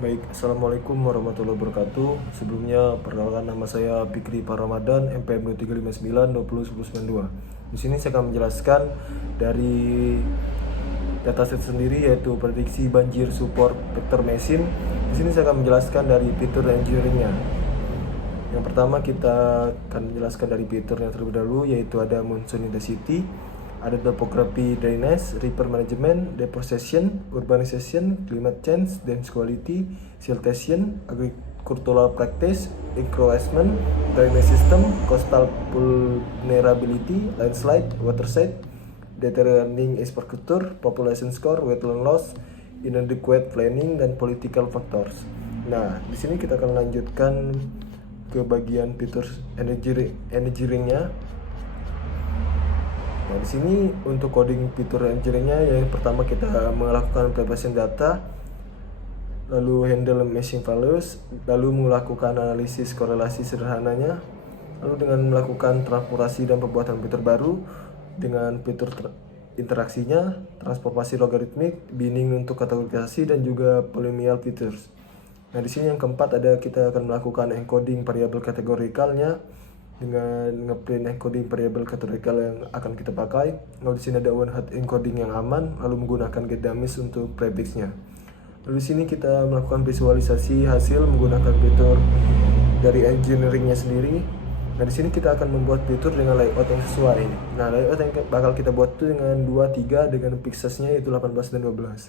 Baik, Assalamualaikum warahmatullahi wabarakatuh. Sebelumnya, perkenalkan nama saya Fikri Paramadan, MPM 2359 Di sini saya akan menjelaskan dari dataset sendiri, yaitu prediksi banjir support vector machine. Di sini saya akan menjelaskan dari fitur engineeringnya. Yang pertama kita akan menjelaskan dari fiturnya terlebih dahulu, yaitu ada monsoon intensity, ada topography drainage, river management, deforestation, urbanization, climate change, dance quality, siltation, agricultural practice, encroachment, drainage system, coastal vulnerability, landslide, watershed, deteriorating infrastructure, population score, wetland loss, inadequate planning, dan political factors. Nah, di sini kita akan lanjutkan ke bagian fitur engineeringnya. Nah, di sini untuk coding fitur engineeringnya, yang pertama kita melakukan preparation data, lalu handle machine values, lalu melakukan analisis korelasi sederhananya, lalu dengan melakukan transformasi dan pembuatan fitur baru dengan fitur interaksinya, transformasi logaritmik, binning untuk kategorisasi, dan juga polynomial features. Nah, di sini yang keempat ada kita akan melakukan encoding variabel kategorikalnya dengan ngeprint encoding variabel kategorikal yang akan kita pakai. Lalu di sini ada one hot encoding yang aman, lalu menggunakan getDummies untuk prefixnya. Lalu di sini kita melakukan visualisasi hasil menggunakan fitur dari engineeringnya sendiri. Nah, di sini kita akan membuat fitur dengan layout yang sesuai. Nah, layout yang bakal kita buat itu dengan 2, 3 dengan pixelsnya yaitu 18 dan 12.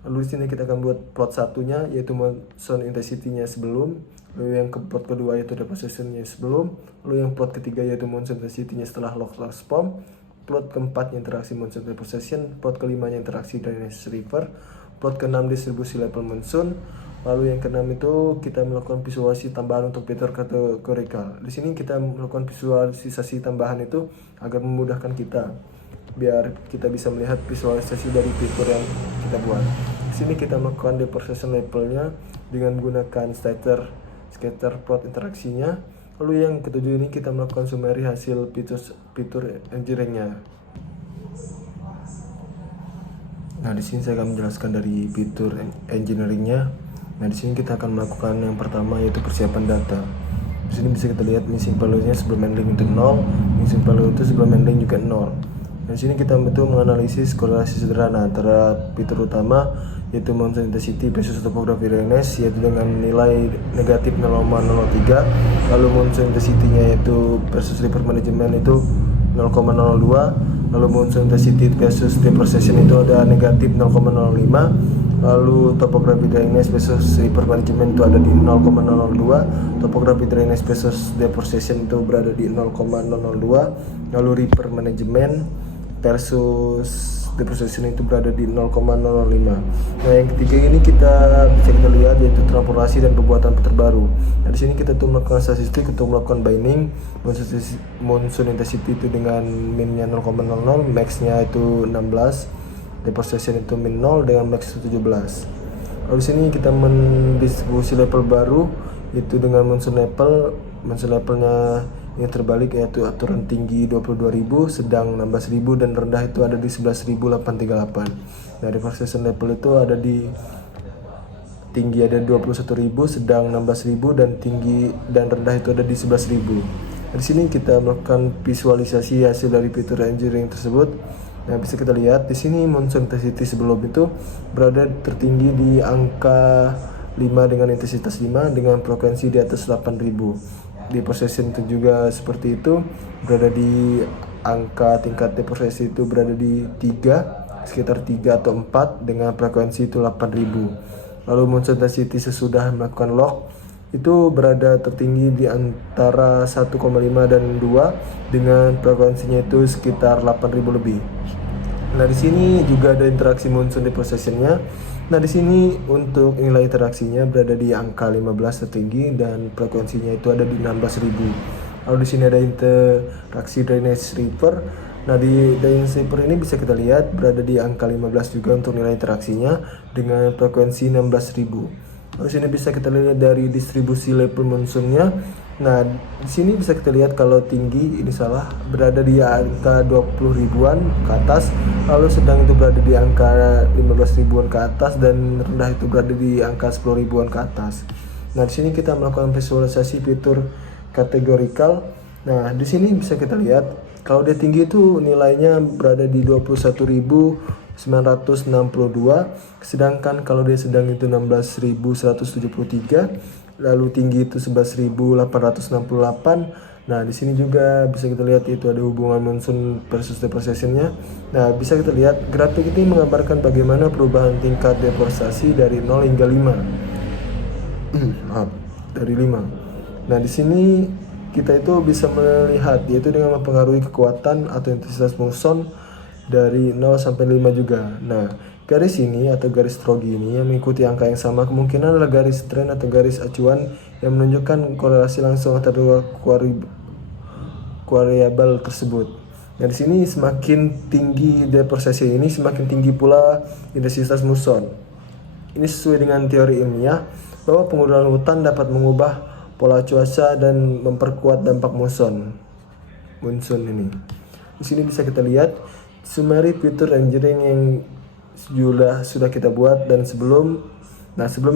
Lalu di sini kita akan buat plot satunya yaitu monsoon intensity-nya sebelum, lalu yang ke plot kedua yaitu deposition-nya sebelum, lalu yang plot ketiga yaitu monsoon intensity-nya setelah log transform, plot keempatnya interaksi monsoon deposition, plot kelimanya interaksi drainage river, plot keenam distribusi level monsoon, lalu yang keenam itu kita melakukan visualisasi tambahan untuk fitur kategorikal. Di sini kita melakukan visualisasi tambahan itu agar memudahkan kita, biar kita bisa melihat visualisasi dari fitur yang kita buat. Di sini kita melakukan depreciation levelnya dengan menggunakan scatter plot interaksinya. Lalu yang ketujuh ini kita melakukan summary hasil fitur engineeringnya. Nah, di sini saya akan menjelaskan dari fitur engineeringnya. Nah, di sini kita akan melakukan yang pertama yaitu persiapan data. Di sini bisa kita lihat missing value-nya sebelum handling itu 0, missing value itu sebelum handling juga 0. Di sini kita betul menganalisis korelasi sederhana antara fitur utama yaitu monsoon intensity versus topography drainage yaitu dengan nilai negatif 0,03, lalu monsoon intensity-nya yaitu versus river management itu 0,02, lalu monsoon intensity versus deforestation itu ada negatif 0,05, lalu topography drainage versus river management itu ada di 0,002, topography drainage versus deforestation itu berada di 0,002, lalu river management versus depreciation itu berada di 0,005. Nah, yang ketiga ini kita bisa kita lihat yaitu transformasi dan pembuatan fitur baru. Nah, di sini kita tuh melakukan statistik untuk melakukan binding monsoon intensity itu dengan minnya 0,00, maxnya itu 16, depreciation itu min 0 dengan max itu 17. Lalu di sini kita mendistribusi level baru itu dengan monsoon levelnya yang terbalik yaitu aturan tinggi 22.000, sedang 16.000, dan rendah itu ada di 11.838. Nah, deforestation level itu ada di tinggi ada 21.000, sedang 16.000, dan tinggi dan rendah itu ada di 11.000. Di sini kita melakukan visualisasi hasil dari fitur engineering tersebut. Nah, bisa kita lihat di sini monsoon intensity sebelum itu berada tertinggi di angka 5 dengan intensitas 5 dengan frekuensi di atas 8.000. Deforestation itu juga seperti itu, berada di angka tingkat deforestation itu berada di 3, sekitar 3 atau 4 dengan frekuensi itu 8.000. Lalu monsoon intensity sesudah melakukan log itu berada tertinggi di antara 1,5 dan 2 dengan frekuensinya itu sekitar 8.000 lebih. Nah, di sini juga ada interaksi monsoon deposition-nya. Nah, di sini untuk nilai interaksinya berada di angka 15 tertinggi dan frekuensinya itu ada di 16.000. Lalu di sini ada interaksi drainage river. Nah, di drainage river ini bisa kita lihat berada di angka 15 juga untuk nilai interaksinya dengan frekuensi 16.000. Terus ini bisa kita lihat dari distribusi level monsoonnya. Nah, di sini bisa kita lihat kalau tinggi ini berada di angka 20 ribuan ke atas, lalu sedang itu berada di angka 15 ribuan ke atas, dan rendah itu berada di angka 10 ribuan ke atas. Nah, di sini kita melakukan visualisasi fitur kategorikal. Nah, di sini bisa kita lihat kalau dia tinggi itu nilainya berada di 21.962, sedangkan kalau dia sedang itu 16.173, lalu tinggi itu 11.868. Nah, di sini juga bisa kita lihat itu ada hubungan monsoon versus depreciation-nya. Nah, bisa kita lihat grafik ini menggambarkan bagaimana perubahan tingkat depresiasi dari 0 hingga 5. Maaf, dari 5. Nah, di sini kita itu bisa melihat yaitu dengan mempengaruhi kekuatan atau intensitas monsoon dari 0 sampai 5 juga. Nah, garis ini atau garis Strogi ini yang mengikuti angka yang sama kemungkinan adalah garis tren atau garis acuan yang menunjukkan korelasi langsung antara dua variabel tersebut. Nah, di sini semakin tinggi depresiasi ini, semakin tinggi pula intensitas monsoon. Ini sesuai dengan teori ilmiah bahwa penggunaan hutan dapat mengubah pola cuaca dan memperkuat dampak monsoon ini. Di sini bisa kita lihat summary fitur engineering yang sudah kita buat, dan sebelum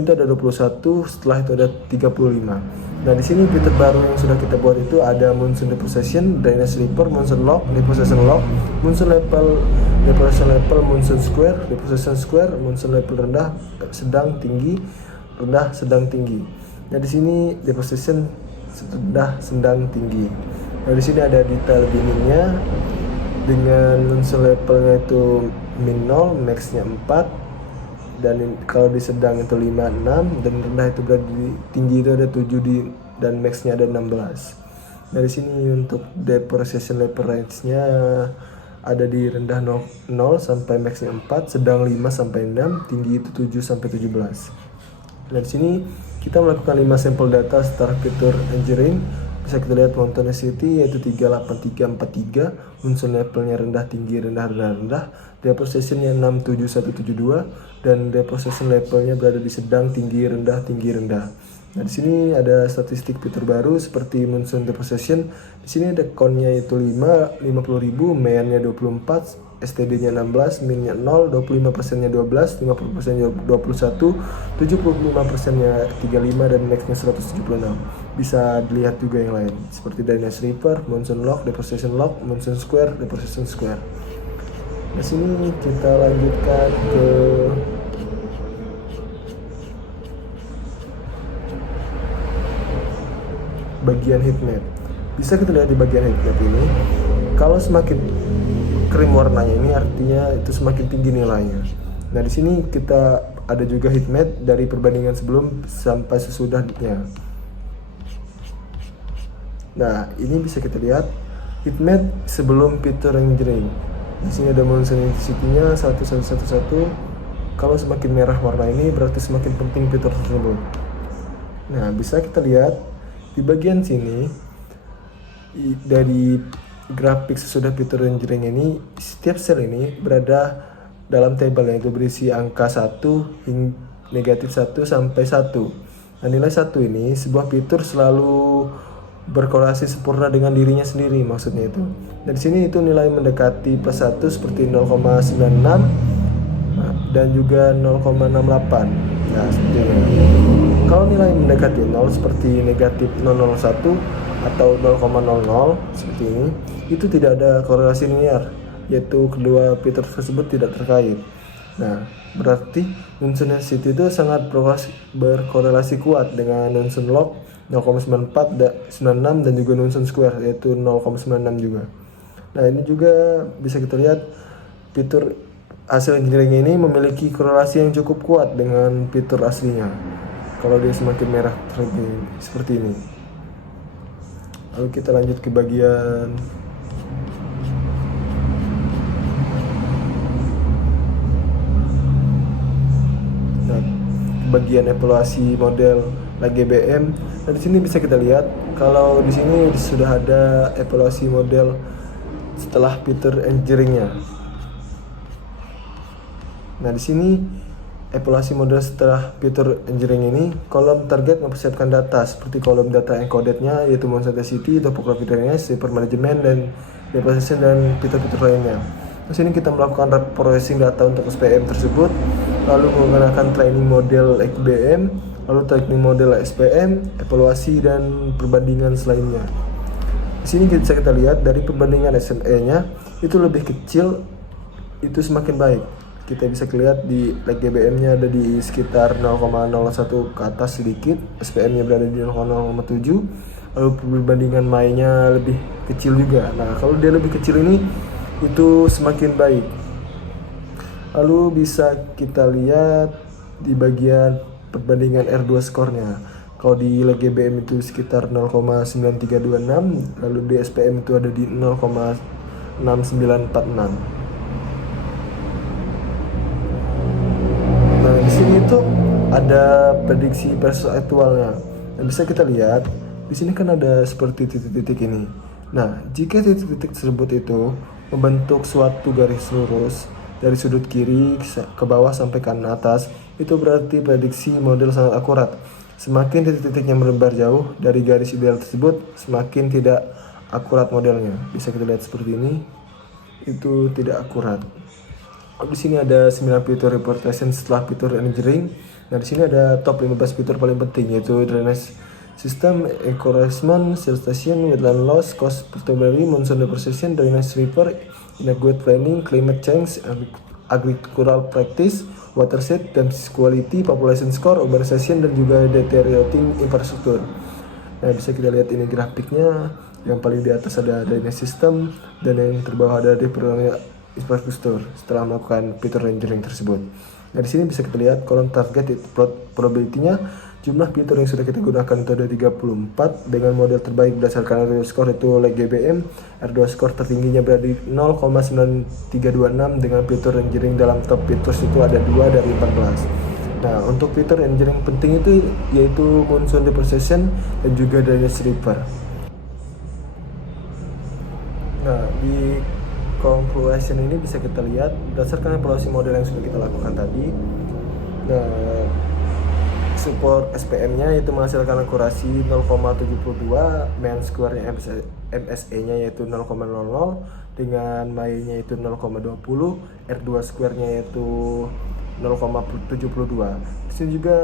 itu ada 21, setelah itu ada 35. Nah, di sini fitur baru yang sudah kita buat itu ada monsoon depreciation, drainage slipper, monsoon lock, depreciation lock, monsoon level, depreciation level, monsoon square, depreciation square, monsoon level rendah, sedang, tinggi, rendah, sedang, tinggi. Nah, di sini depreciation rendah, sedang, tinggi. Nah, di sini ada detail biningnya dengan monsoon levelnya itu min 0, maxnya 4, dan kalau di sedang itu 5, 6, dan rendah itu berada di tinggi itu ada 7 dan maxnya ada 16. Nah, di sini untuk depreciation level range-nya ada di rendah 0 sampai maxnya 4, sedang 5 sampai 6, tinggi itu 7 sampai 17. Nah, di sini kita melakukan 5 sampel data secara fitur engineering. Bisa kita lihat monsonicity yaitu 38343, monsoon levelnya rendah, tinggi, rendah, rendah, rendah, depreciation-nya 67172, dan depreciation levelnya berada di sedang, tinggi, rendah, tinggi, rendah. Nah, di sini ada statistik fitur baru seperti monsoon depreciation. Di sini ada count-nya itu 50.000, MN-nya 24, STD-nya 16, min-nya 0, 25%-nya 12, 50%-nya 21, 75%-nya 35, dan max-nya 176. Bisa dilihat juga yang lain seperti drainage slipper, monsoon lock, depreciation lock, monsoon square, depreciation square. Di sini kita lanjutkan ke bagian heatmap. Bisa kita lihat di bagian heatmap ini, kalau semakin krim warnanya ini artinya itu semakin tinggi nilainya. Nah, di sini kita ada juga heatmap dari perbandingan sebelum sampai sesudahnya. Nah, ini bisa kita lihat heatmap sebelum fitur engineering. Di sini ada monsoon intensity-nya 1111. Kalau semakin merah warna ini berarti semakin penting fitur tersebut. Nah, bisa kita lihat di bagian sini dari grafik sesudah fitur engineering ini, setiap sel ini berada dalam tabel yaitu berisi angka 1 hingga negatif 1 sampai 1. Nah, nilai 1 ini sebuah fitur selalu berkorelasi sempurna dengan dirinya sendiri, maksudnya itu. Dan di sini itu nilai mendekati plus 1 seperti 0,96 dan juga 0,68. Nah, seperti ini. Kalau nilai mendekati 0 seperti negatif 0,01 atau 0,00 seperti ini, itu tidak ada korelasi linear, yaitu kedua fitur tersebut tidak terkait. Nah, berarti monsoon intensity itu sangat berkorelasi kuat dengan monsoon lock 0,94, 96, dan juga monsoon square yaitu 0,96 juga. Nah, ini juga bisa kita lihat fitur hasil engineering ini memiliki korelasi yang cukup kuat dengan fitur aslinya. Kalau dia semakin merah seperti ini. Lalu kita lanjut ke bagian evaluasi model LGBM. Nah, di sini bisa kita lihat kalau di sini sudah ada evaluasi model setelah fitur engineering-nya. Nah, di sini evaluasi model setelah fitur engineering ini, kolom target mempersiapkan data seperti kolom data encoded-nya yaitu monotony, topography drainage, paper management, dan deposition dan fitur-fitur lainnya. Di sini kita melakukan processing data untuk SPM tersebut, lalu menggunakan training model LGBM, lalu training model SPM, evaluasi dan perbandingan selainnya. Di sini bisa kita lihat dari perbandingan SME-nya itu lebih kecil, itu semakin baik. Kita bisa lihat di LGBM-nya ada di sekitar 0,01 ke atas sedikit, SPM-nya berada di 0,07, lalu perbandingan MAI-nya lebih kecil juga. Nah, kalau dia lebih kecil ini itu semakin baik. Lalu bisa kita lihat di bagian perbandingan R2 skornya. Kalau di LGBM itu sekitar 0,9326, lalu di SPM itu ada di 0,6946. Nah, di sini itu ada prediksi versus aktualnya. Dan bisa kita lihat di sini kan ada seperti titik-titik ini. Nah, jika titik-titik tersebut itu membentuk suatu garis lurus dari sudut kiri ke bawah sampai kanan atas, itu berarti prediksi model sangat akurat. Semakin titik-titiknya melebar jauh dari garis ideal tersebut, semakin tidak akurat modelnya. Bisa kita lihat seperti ini, itu tidak akurat. Di sini ada 9 fitur reportation setelah fitur engineering. Nah, di sini ada top 15 fitur paling penting, yaitu drainage system, encouragement, siltation, wetland loss, cost portability, monsoon deposition, drainage river, inadequate planning, climate change, agricultural practice, watershed, dan quality, population score, urbanization, dan juga deteriorating infrastructure. Nah, bisa kita lihat ini grafiknya. Yang paling di atas ada drainage system, dan yang terbawah ada infrastruktur setelah melakukan fitur engineering tersebut. Nah, di sini bisa kita lihat kolom target probability-nya, jumlah fitur yang sudah kita gunakan itu ada 34 dengan model terbaik berdasarkan R2 score itu LGBM. R2 score tertingginya berada di 0,9326 dengan fitur engineering dalam top features itu ada 2 dari 14. Nah, untuk fitur engineering penting itu yaitu monsoon deposition dan juga drainage river. Nah, di conclusion ini bisa kita lihat berdasarkan evaluasi model yang sudah kita lakukan tadi. Nah, support SPM-nya yaitu menghasilkan akurasi 0,72, mean square-nya MSE-nya yaitu 0,00, dengan MAI-nya itu 0,20, R2 square-nya yaitu 0,72. Di sini juga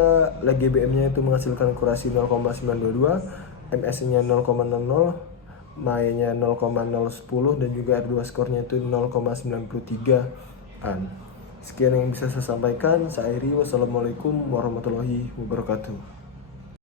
LGBM-nya itu menghasilkan akurasi 0,922, MSE-nya 0,00, MAI-nya 0,010, dan juga R2 skornya itu 0,93an. Sekian yang bisa saya sampaikan. Saya Iri, wassalamualaikum warahmatullahi wabarakatuh.